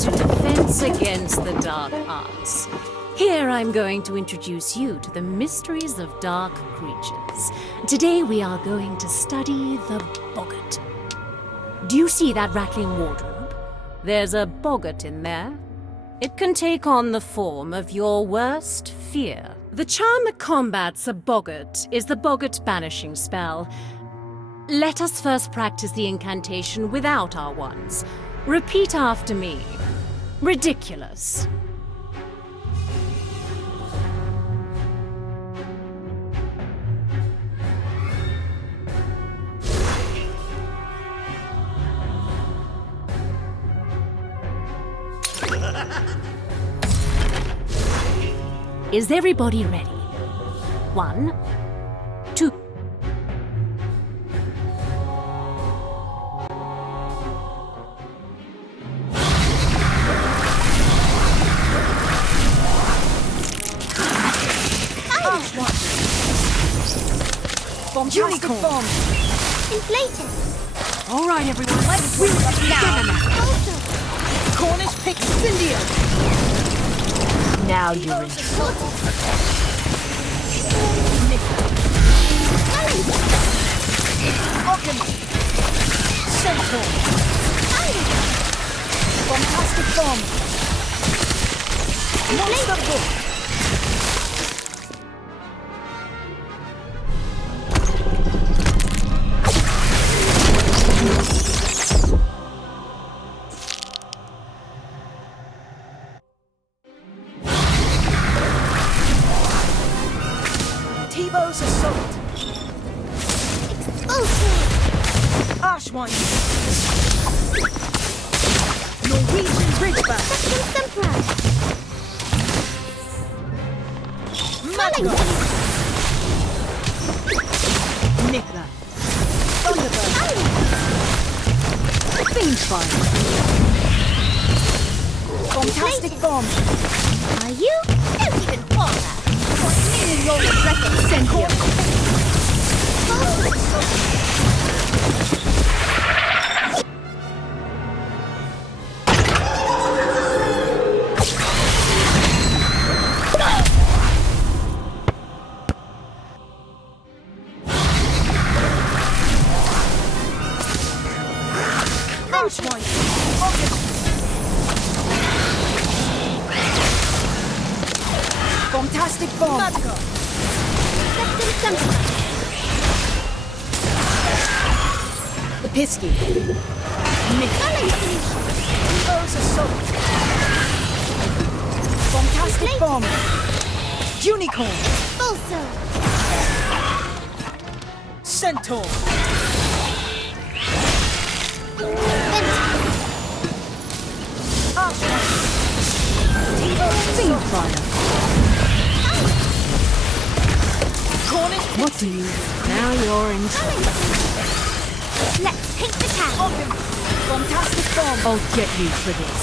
to Defense Against the Dark Arts. Here I'm going to introduce you to the mysteries of dark creatures. Today we are going to study the boggart. Do you see that rattling wardrobe? There's a boggart in there. It can take on the form of your worst fear. The charm that combats a boggart is the boggart banishing spell. Let us first practice the incantation without our wands. Repeat after me. Ridiculous. Is everybody ready? 1, 2. Unicorn! Bomb! Inflated! All right, everyone, let's win it together now! Cornish pick Cindio! Now you're in trouble. Alchemy! Centaur! Bombastic bomb! Monster book! T-Bow's assault. Explosive! Ashwine. Norwegian Ridgeback. Second Templar! Magma. Nicola. Thunderbird. Fiendfire. Bombastic bomb. Are you? Don't even bother! You'll regret it, Centaur. Ashwine. Bombastic bomb. Magical. Second Templar! The Pisky. T-Bow's assault. Bombastic bomb. Unicorn. Balso! Centaur. Ashwine. T-Bow's Fiendfire. Cornish. What do you? Now you're in trouble. Let's take the town! Bombastic bomb. I'll get you for this.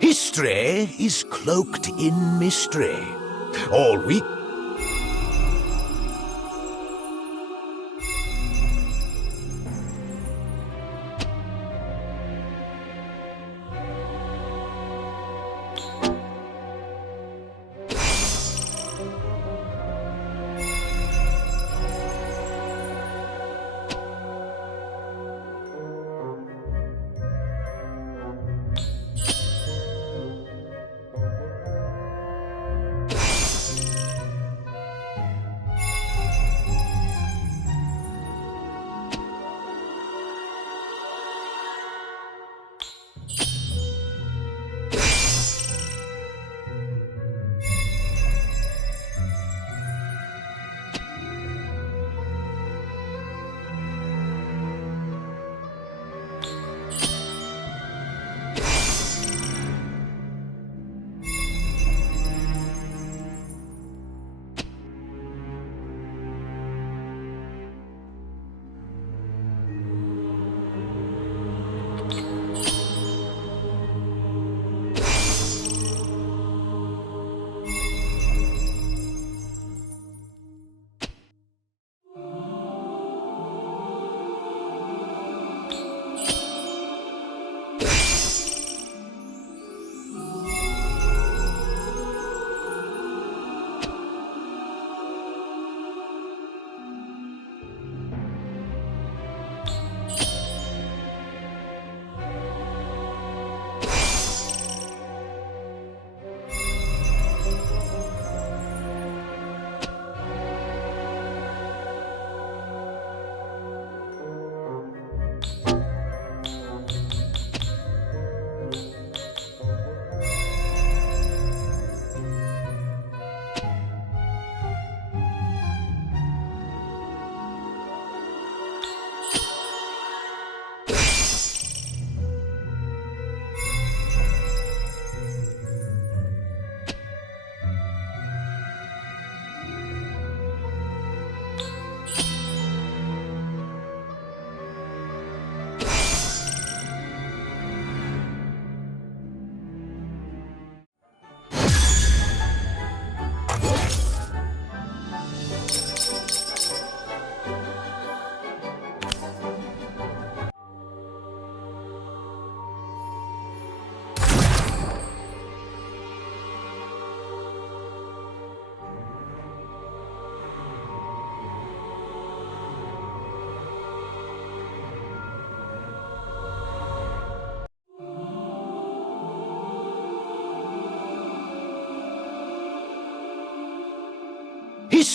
History is cloaked in mystery. All we...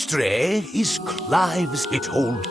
mystery is Clive's it all.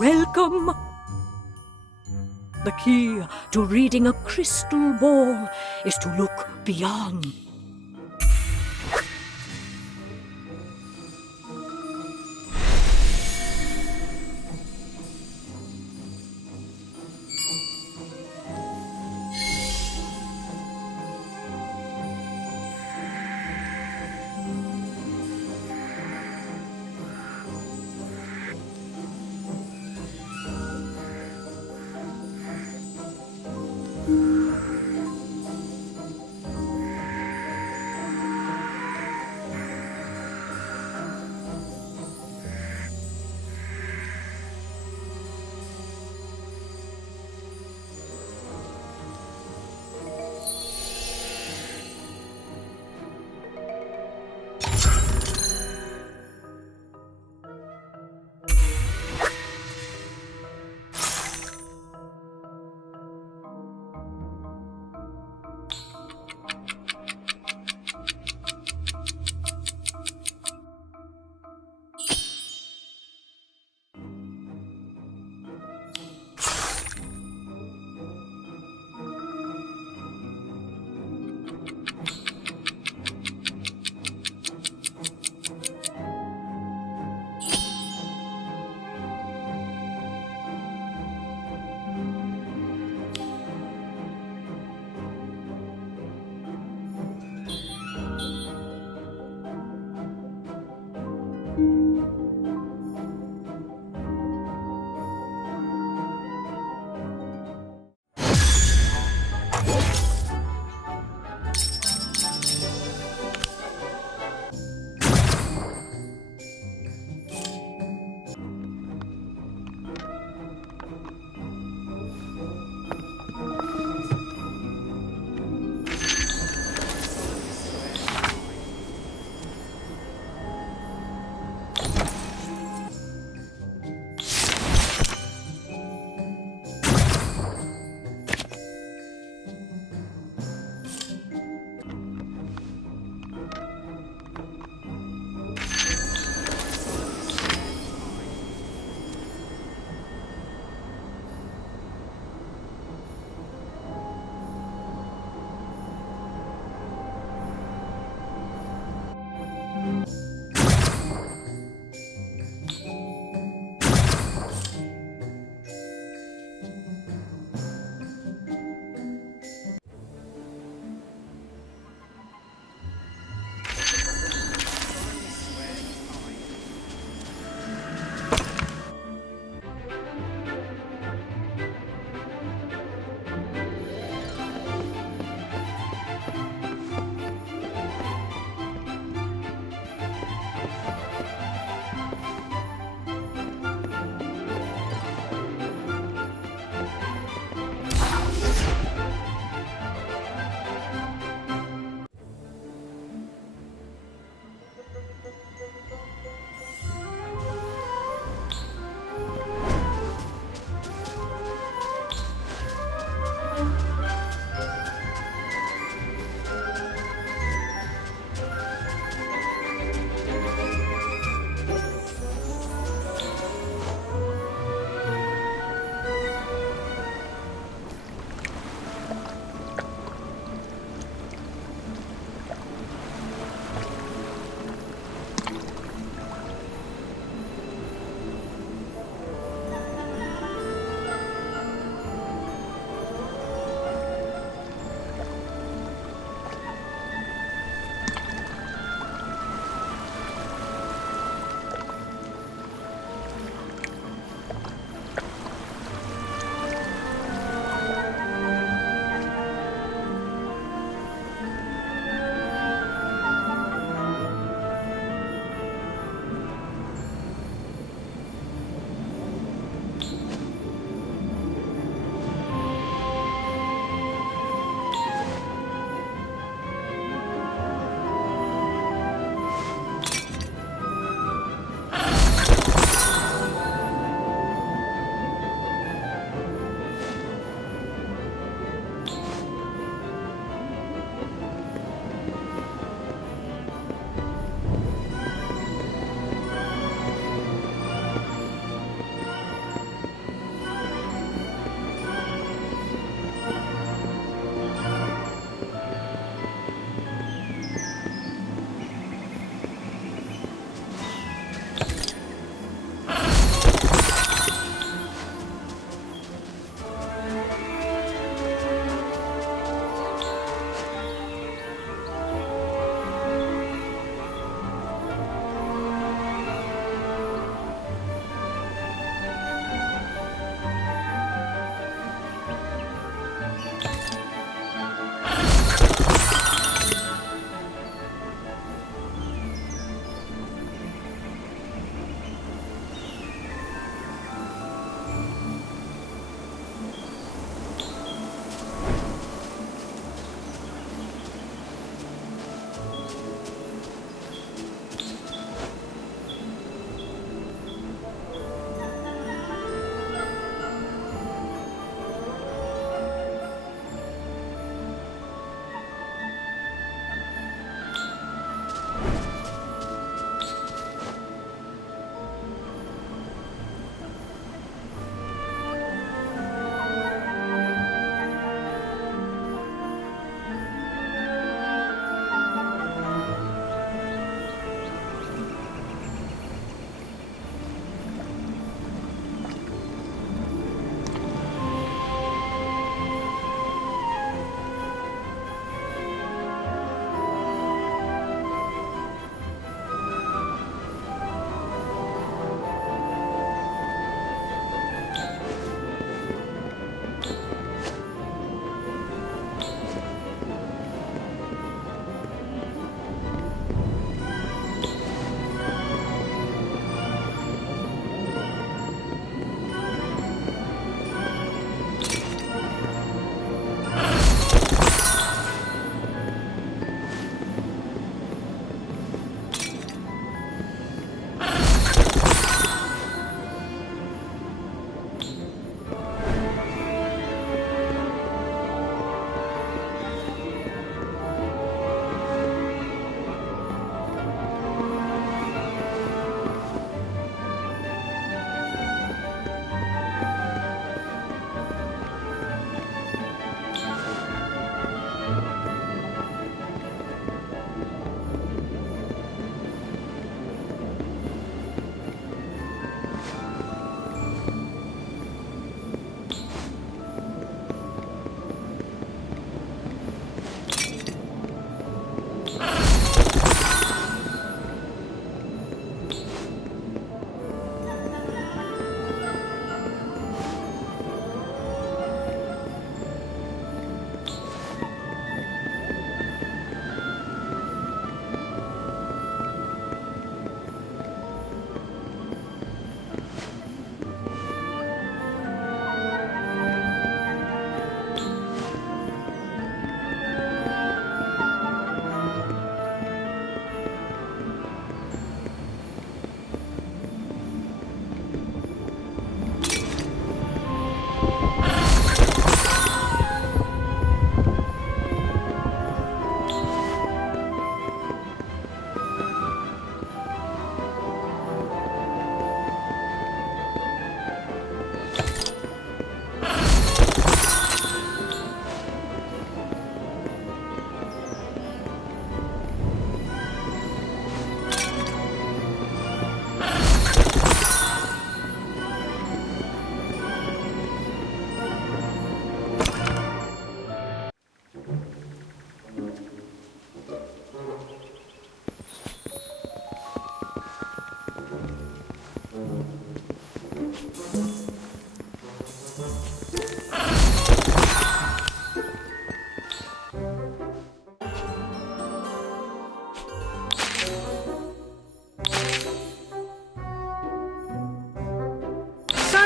Welcome. The key to reading a crystal ball is to look beyond.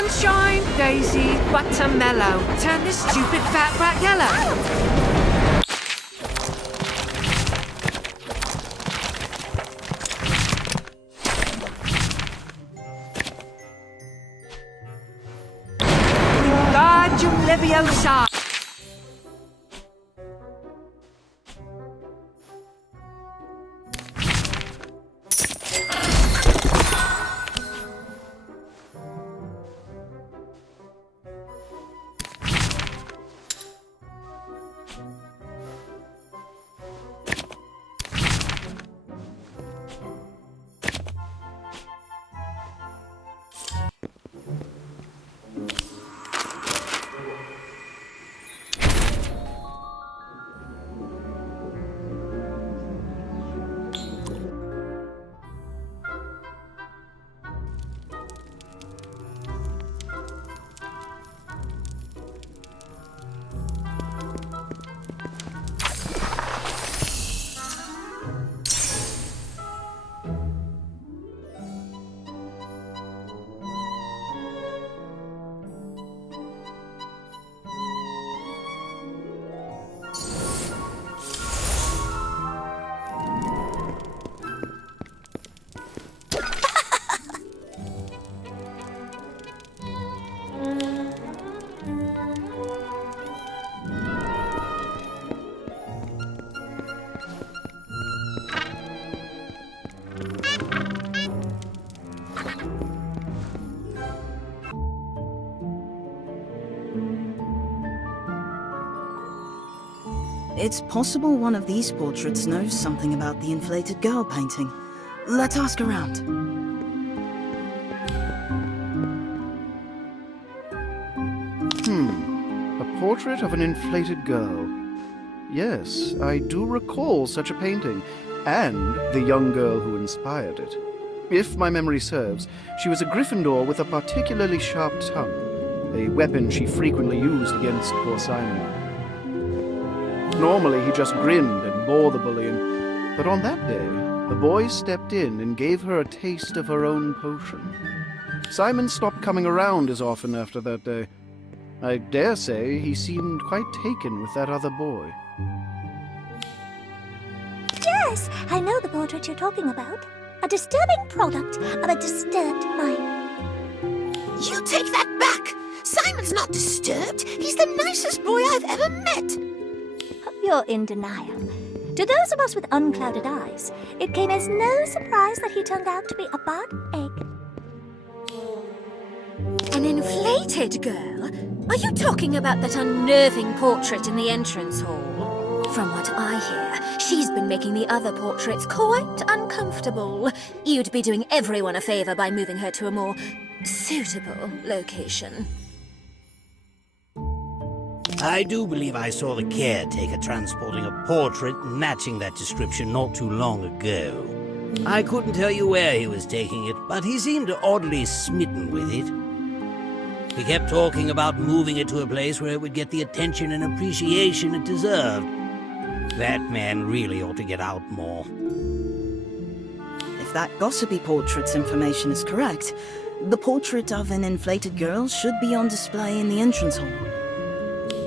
Sunshine, Daisy, Buttermellow. Turn this stupid fat brat yellow. Wingardium Leviosa. It's possible one of these portraits knows something about the inflated girl painting. Let's ask around. A portrait of an inflated girl. Yes, I do recall such a painting, and the young girl who inspired it. If my memory serves, she was a Gryffindor with a particularly sharp tongue, a weapon she frequently used against poor Simon. Normally, he just grinned and bore the bullying, but on that day, the boy stepped in and gave her a taste of her own potion. Simon stopped coming around as often after that day. I dare say he seemed quite taken with that other boy. Yes, I know the portrait you're talking about. A disturbing product of a disturbed mind. You take that back! Simon's not disturbed. He's the nicest boy I've ever met. You're in denial. To those of us with unclouded eyes, it came as no surprise that he turned out to be a bad egg. An inflated girl? Are you talking about that unnerving portrait in the entrance hall? From what I hear, she's been making the other portraits quite uncomfortable. You'd be doing everyone a favor by moving her to a more suitable location. I do believe I saw the caretaker transporting a portrait matching that description not too long ago. I couldn't tell you where he was taking it, but he seemed oddly smitten with it. He kept talking about moving it to a place where it would get the attention and appreciation it deserved. That man really ought to get out more. If that gossipy portrait's information is correct, the portrait of an inflated girl should be on display in the entrance hall.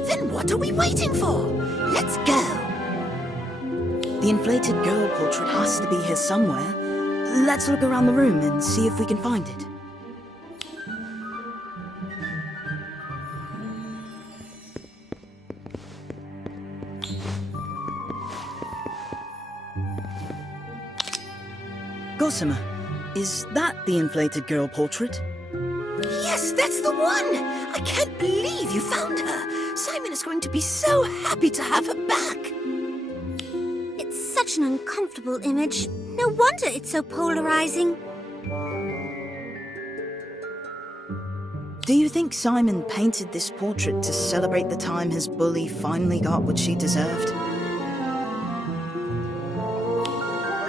Then what are we waiting for? Let's go. The inflated girl portrait has to be here somewhere. Let's look around the room and see if we can find it. Gossamer, is that the inflated girl portrait? Yes, that's the one! I can't believe you found her. Simon is going to be so happy to have her back. It's such an uncomfortable image. No wonder it's so polarizing. Do you think Simon painted this portrait to celebrate the time his bully finally got what she deserved?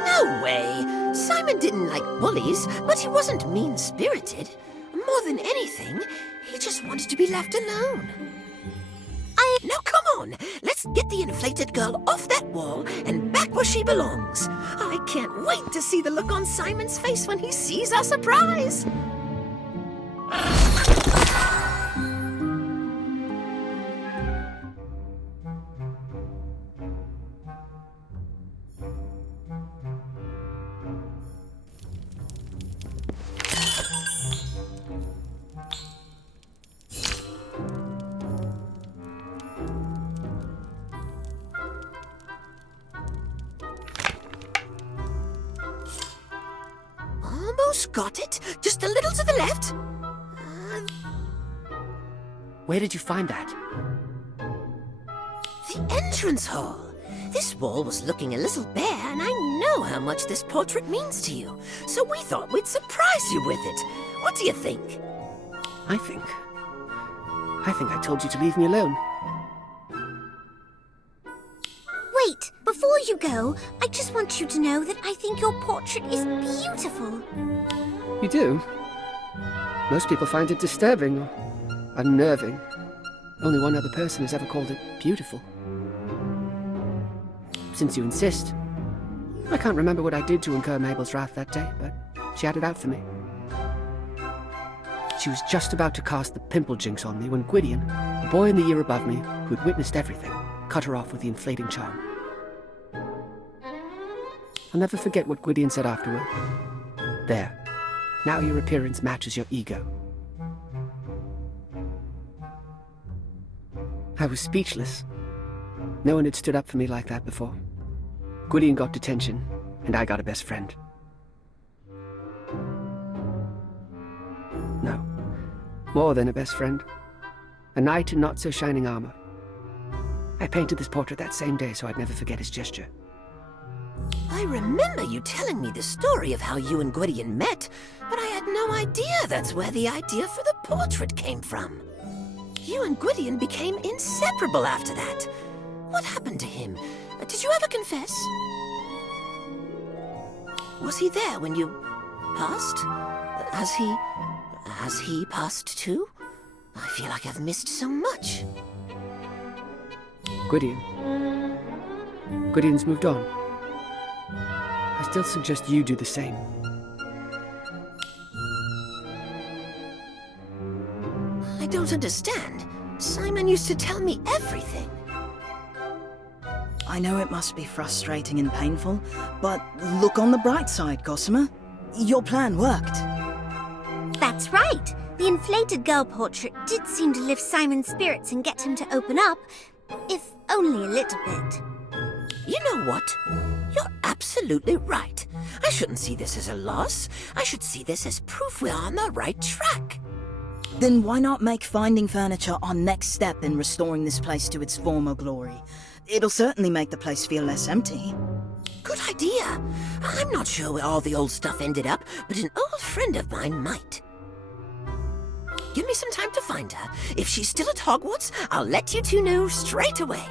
No way! Simon didn't like bullies, but he wasn't mean-spirited. More than anything, he just wanted to be left alone. Now come on, let's get the inflated girl off that wall and back where she belongs. I can't wait to see the look on Simon's face when he sees our surprise. almost got it. Just a little to the left. Where did you find that? The entrance hall. This wall was looking a little bare, and I know how much this portrait means to you. So we thought we'd surprise you with it. What do you think? I think I told you to leave me alone. Wait, before you go, I just want you to know that I think your portrait is beautiful. You do? Most people find it disturbing or unnerving. Only one other person has ever called it beautiful. Since you insist. I can't remember what I did to incur Mabel's wrath that day, but she had it out for me. She was just about to cast the pimple jinx on me when Gwydion, the boy in the year above me, who had witnessed everything, cut her off with the inflating charm. I'll never forget what Gwydion said afterward. There. Now your appearance matches your ego. I was speechless. No one had stood up for me like that before. Gwydion got detention, and I got a best friend. No, more than a best friend. A knight in not-so-shining armor. I painted this portrait that same day so I'd never forget his gesture. I remember you telling me the story of how you and Gwydion met, but I had no idea that's where the idea for the portrait came from. You and Gwydion became inseparable after that. What happened to him? Did you ever confess? Was he there when you passed? Has he passed too? I feel like I've missed so much. Gwydion's moved on. I still suggest you do the same. I don't understand. Simon used to tell me everything. I know it must be frustrating and painful, but look on the bright side, Gossamer. Your plan worked. That's right. The inflated girl portrait did seem to lift Simon's spirits and get him to open up, if only a little bit. You know what? You're absolutely right. I shouldn't see this as a loss. I should see this as proof we're on the right track. Then why not make finding furniture our next step in restoring this place to its former glory? It'll certainly make the place feel less empty. Good idea. I'm not sure where all the old stuff ended up, but an old friend of mine might. Give me some time to find her. If she's still at Hogwarts, I'll let you two know straight away.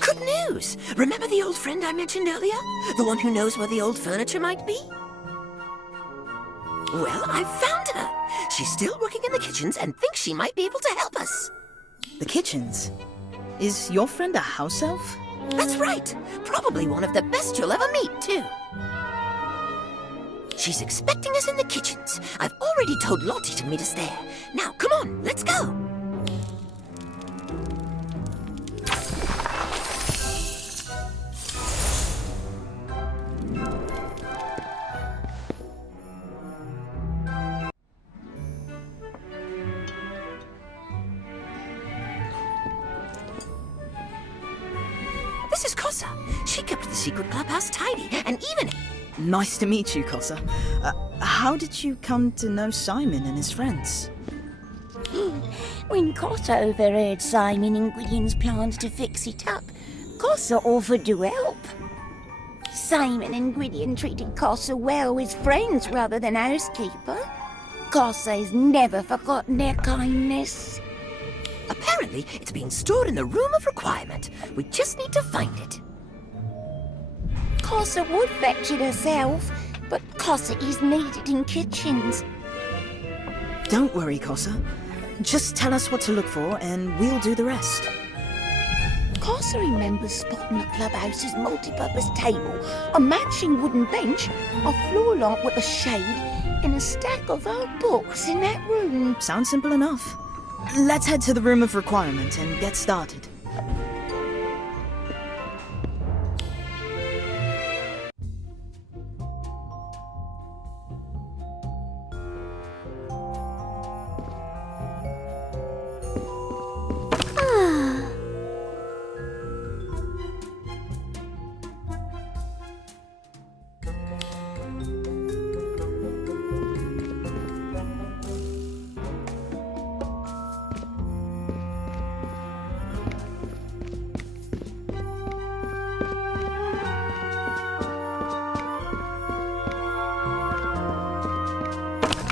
Good news! Remember the old friend I mentioned earlier? The one who knows where the old furniture might be? Well, I found her. She's still working in the kitchens and thinks she might be able to help us. The kitchens? Is your friend a house elf? That's right. Probably one of the best you'll ever meet, too. She's expecting us in the kitchens. I've already told Lottie to meet us there. Now, come on, let's go. This is Kossa. She kept the secret clubhouse tidy, and even... Nice to meet you, Kossa. How did you come to know Simon and his friends? When Kossa overheard Simon and Gwydion's plans to fix it up, Kossa offered to help. Simon and Gwydion treated Kossa well as friends rather than housekeeper. Kossa has never forgotten their kindness. Apparently, it's being stored in the Room of Requirement. We just need to find it. Kossa would fetch it herself, but Kossa is needed in kitchens. Don't worry, Kossa. Just tell us what to look for, and we'll do the rest. Kossa remembers spotting the clubhouse's multi-purpose table, a matching wooden bench, a floor lamp with a shade, and a stack of old books in that room. Sounds simple enough. Let's head to the Room of Requirement and get started.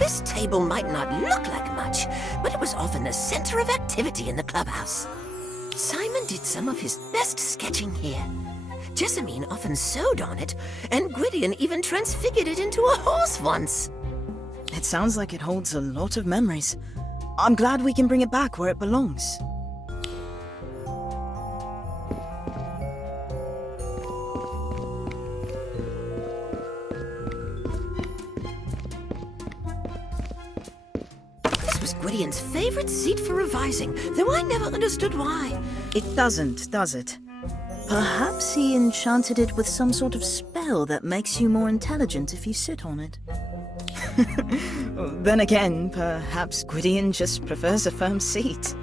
This table might not look like much, but it was often the center of activity in the clubhouse. Simon did some of his best sketching here. Jessamine often sewed on it, and Gwydion even transfigured it into a horse once. It sounds like it holds a lot of memories. I'm glad we can bring it back where it belongs. This was Gwydion's favorite seat for revising, though I never understood why. It doesn't, does it? Perhaps he enchanted it with some sort of spell that makes you more intelligent if you sit on it. Then again, perhaps Gwydion just prefers a firm seat.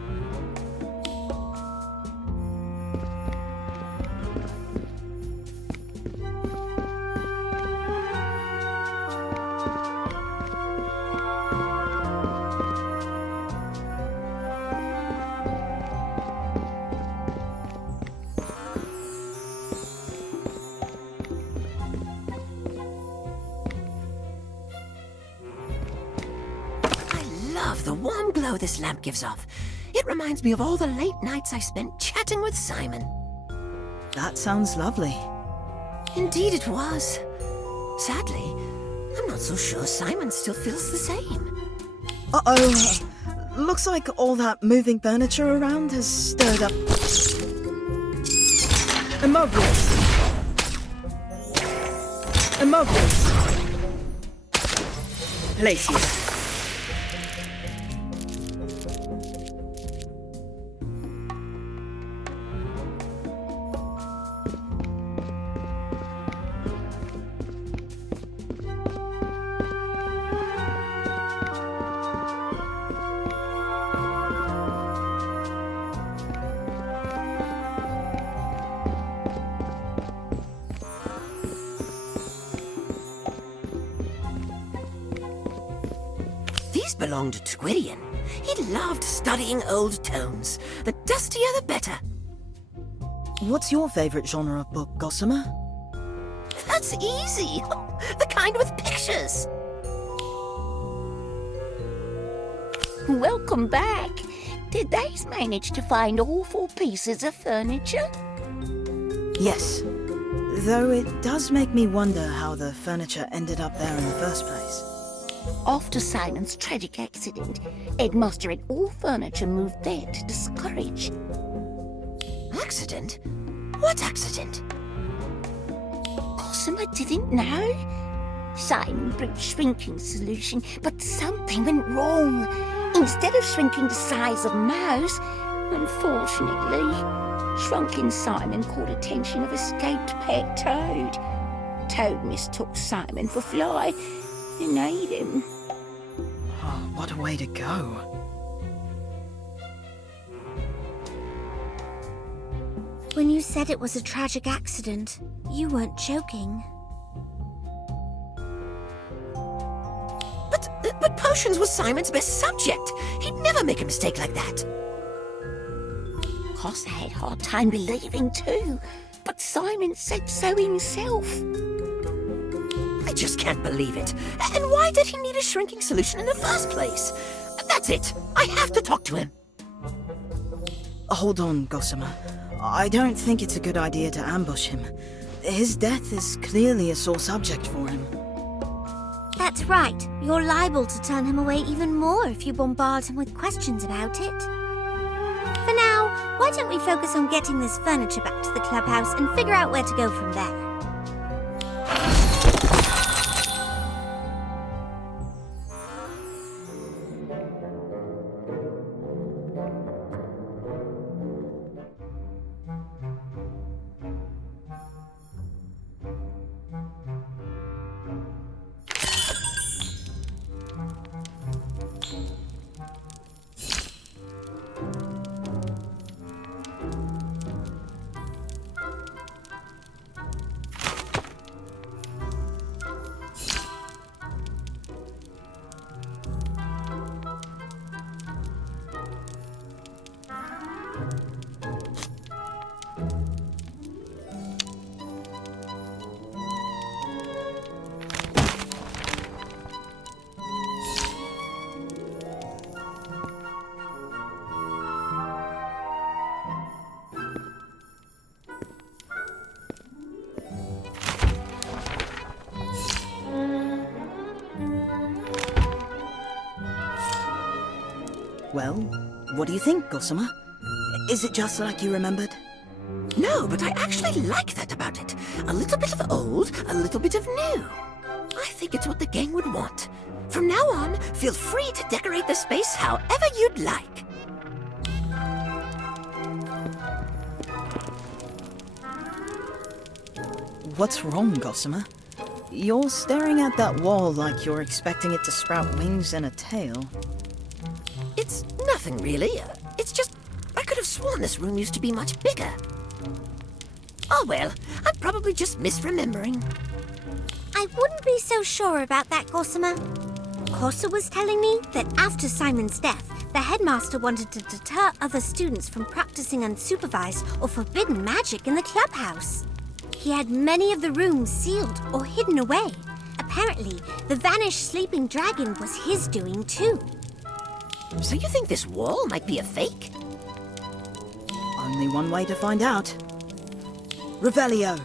The warm glow this lamp gives off. It reminds me of all the late nights I spent chatting with Simon. That sounds lovely. Indeed it was. Sadly, I'm not so sure Simon still feels the same. Uh-oh. Looks like all that moving furniture around has stirred up emotions. Place you. These belonged to Gwydion. He loved studying old tomes. The dustier the better. What's your favorite genre of book, Gossamer? That's easy. The kind with pictures. Welcome back. Did they manage to find all 4 pieces of furniture? Yes. Though it does make me wonder how the furniture ended up there in the first place. After Simon's tragic accident, Headmaster had all furniture moved there to discourage. Accident? What accident? Gossamer didn't know. Simon brewed shrinking solution, but something went wrong. Instead of shrinking the size of mouse, unfortunately, shrunken Simon caught attention of escaped pet Toad. Toad mistook Simon for Fly and ate him. Oh, what a way to go. When you said it was a tragic accident, you weren't joking. But potions was Simon's best subject. He'd never make a mistake like that. Course I had a hard time believing too, but Simon said so himself. I just can't believe it. And why did he need a shrinking solution in the first place? That's it. I have to talk to him. Hold on, Gossamer. I don't think it's a good idea to ambush him. His death is clearly a sore subject for him. That's right. You're liable to turn him away even more if you bombard him with questions about it. For now, why don't we focus on getting this furniture back to the clubhouse and figure out where to go from there? Well, what do you think, Gossamer? Is it just like you remembered? No, but I actually like that about it. A little bit of old, a little bit of new. I think it's what the gang would want. From now on, feel free to decorate the space however you'd like. What's wrong, Gossamer? You're staring at that wall like you're expecting it to sprout wings and a tail. It's nothing really. It's just, I could have sworn this room used to be much bigger. Oh well, I'm probably just misremembering. I wouldn't be so sure about that, Gossamer. Corsa was telling me that after Simon's death, the headmaster wanted to deter other students from practicing unsupervised or forbidden magic in the clubhouse. He had many of the rooms sealed or hidden away. Apparently, the vanished sleeping dragon was his doing too. So you think this wall might be a fake? Only one way to find out. Revelio!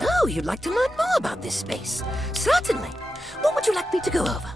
Oh, you'd like to learn more about this space? Certainly. What would you like me to go over?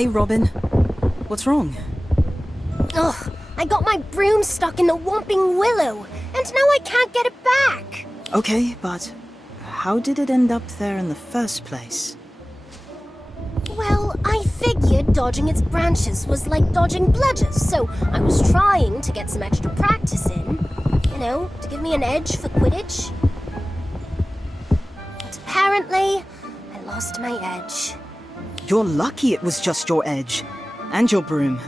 Hey, Robin. What's wrong? Ugh, I got my broom stuck in the Whomping Willow, and now I can't get it back. Okay, but how did it end up there in the first place? Well, I figured dodging its branches was like dodging bludgers, so I was trying to get some extra practice in. You know, to give me an edge for Quidditch. But apparently, I lost my edge. You're lucky it was just your edge. And your broom.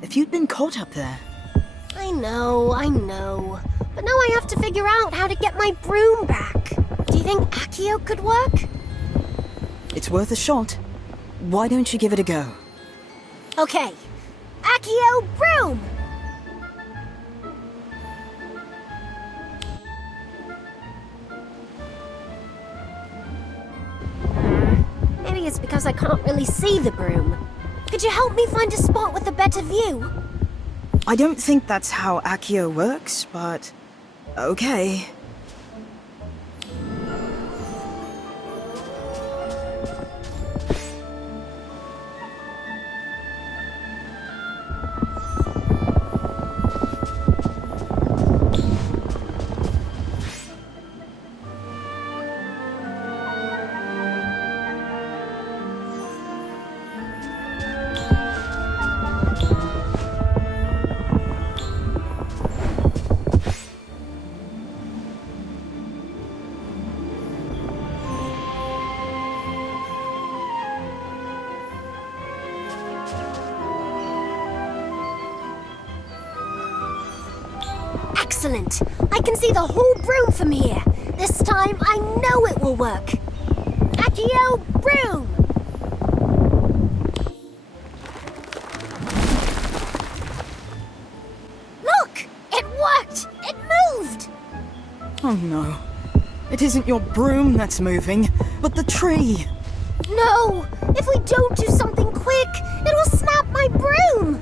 If you'd been caught up there. I know. But now I have to figure out how to get my broom back. Do you think Accio could work? It's worth a shot. Why don't you give it a go? Okay. Accio broom! Maybe it's because I can't really see the broom. Could you help me find a spot with a better view? I don't think that's how Accio works, but... okay. Excellent! I can see the whole broom from here. This time I know it will work. Accio broom! Look! It worked! It moved! Oh no. It isn't your broom that's moving, but the tree. No! If we don't do something quick, it'll snap my broom!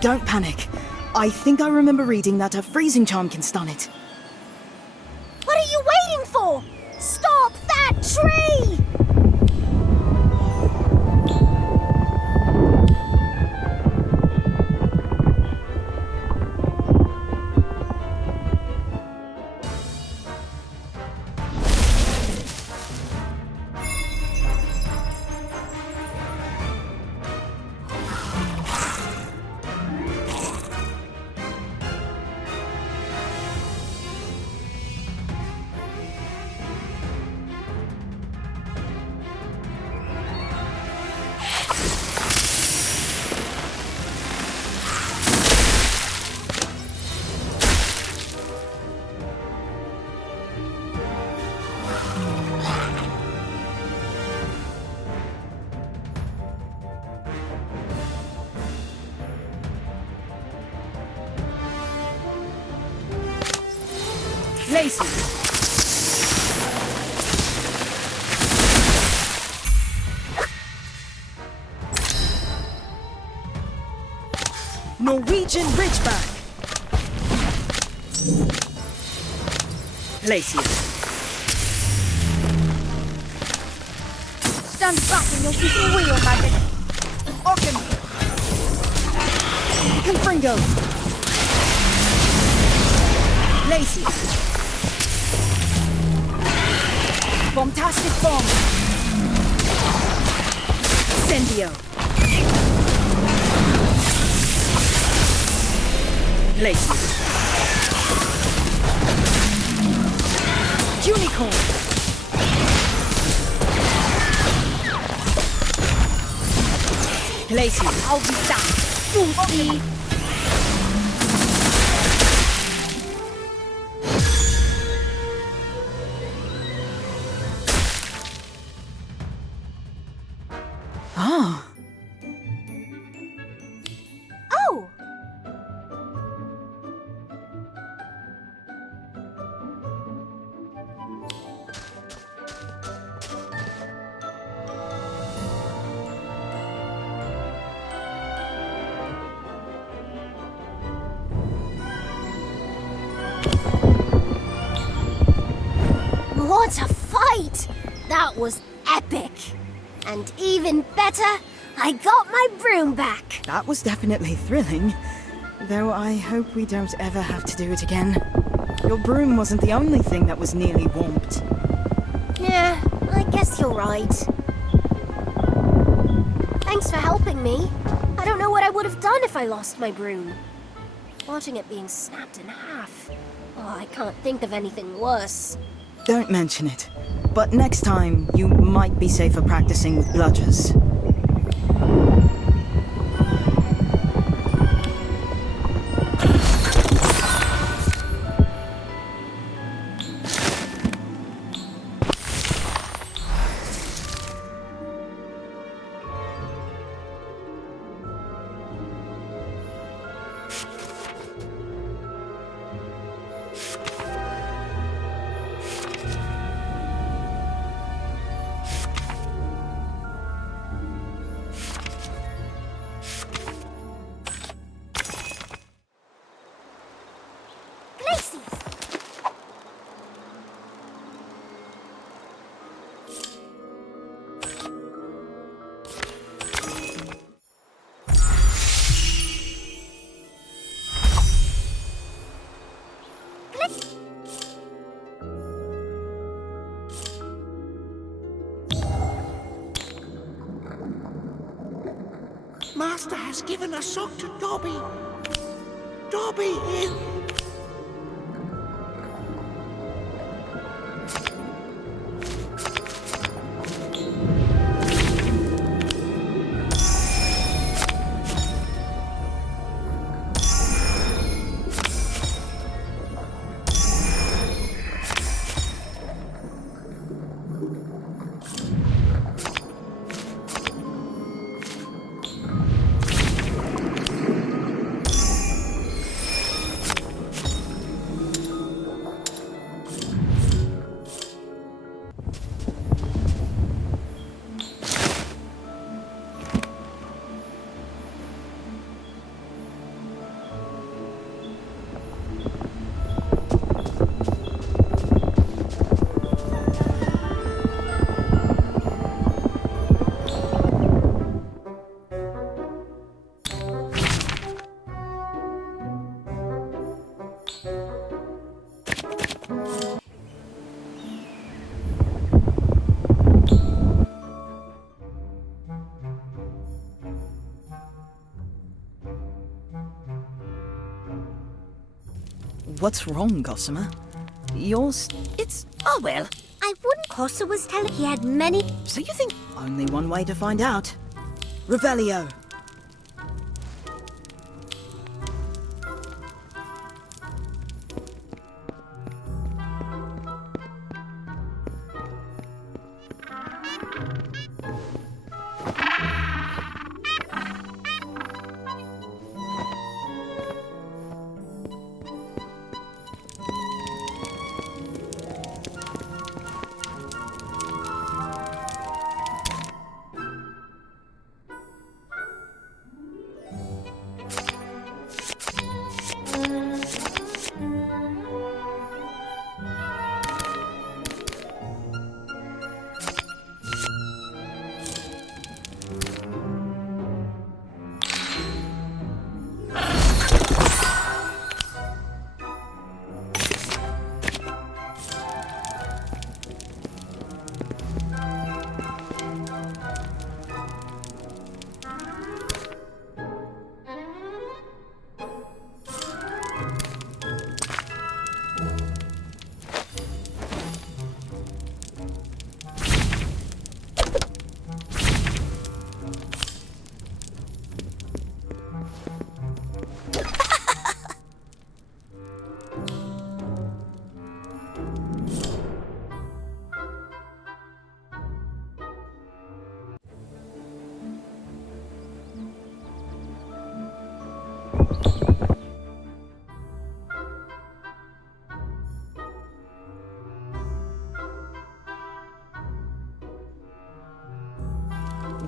Don't panic. I think I remember reading that a freezing charm can stun it. What are you waiting for? Stop that tree! Lacey! Norwegian Ridgeback! Lacey! Stand back and you'll see some real magic. Ocken! Confringo! Lacey! Bombastic Bomb! Incendio! Lacey! Unicorn! Lacey, I'll be back! Oopsie! Ah! Oh! What a fight! That was epic! And even better, I got my broom back. That was definitely thrilling. Though I hope we don't ever have to do it again. Your broom wasn't the only thing that was nearly whomped. Yeah, I guess you're right. Thanks for helping me. I don't know what I would have done if I lost my broom. Watching it being snapped in half. Oh, I can't think of anything worse. Don't mention it. But next time, you might be safer practicing with bludgers. Master has given a sock to Dobby. Dobby in. What's wrong, Gossamer? Yours... It's... oh well. I wouldn't. Corsa was telling he had many. So you think... Only one way to find out. Revelio.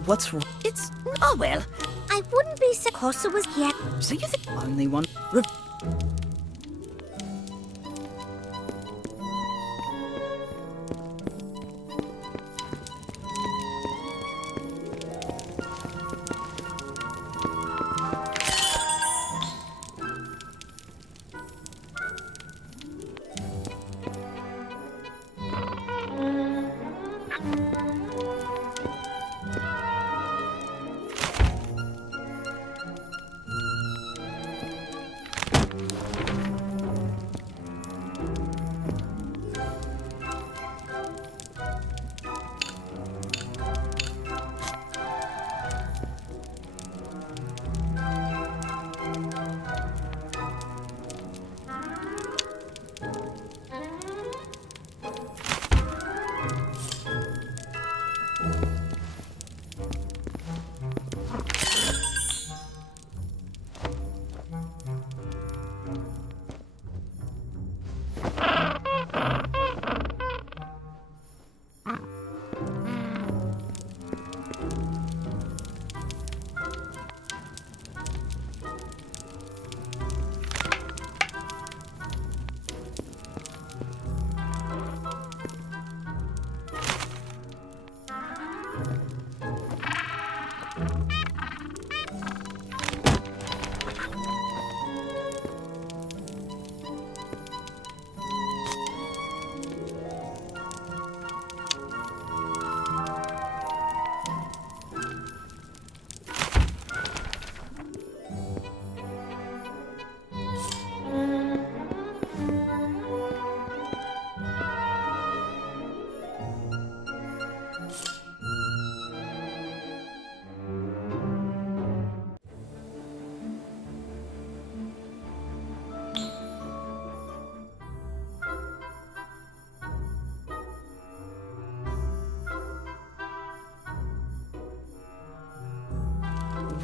What's wrong? It's... oh well. I wouldn't be so. Corsa was here. So you think... Only one...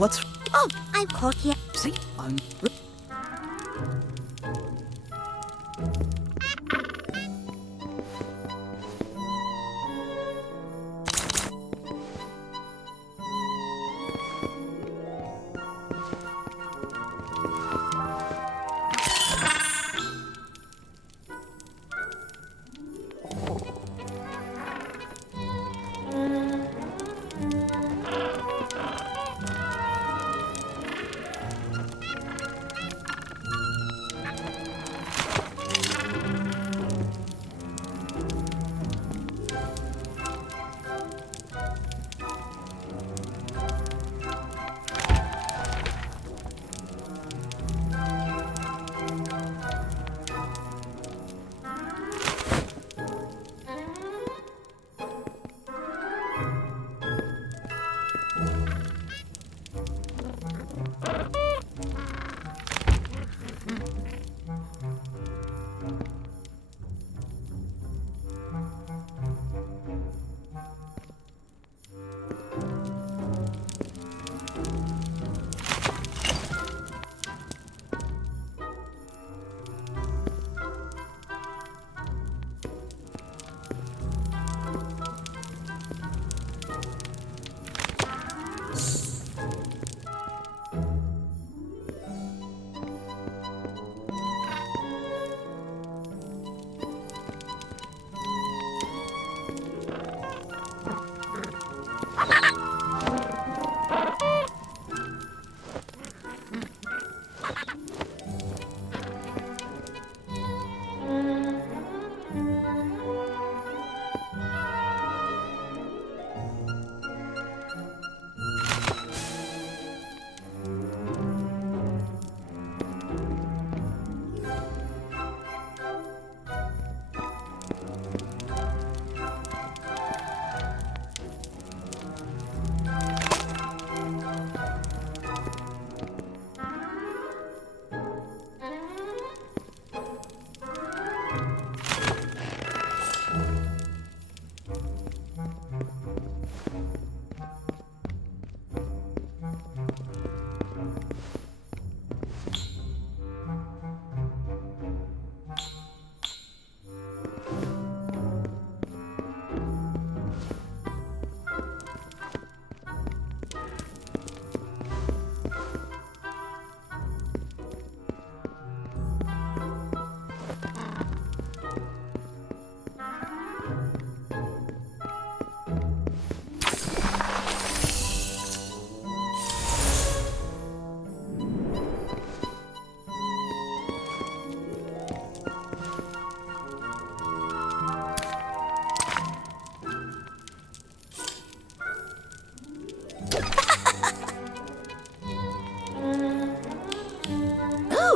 What's... Oh, I'm caught here. See, I'm...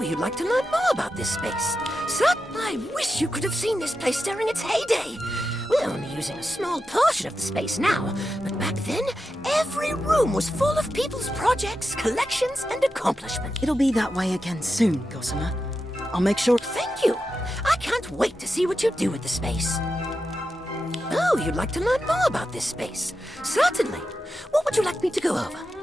You'd like to learn more about this space. So, I wish you could have seen this place during its heyday. We're only using a small portion of the space now, but back then, every room was full of people's projects, collections, and accomplishments. It'll be that way again soon, Gossamer. I'll make sure... Thank you. I can't wait to see what you do with the space. Oh, you'd like to learn more about this space. Certainly. What would you like me to go over?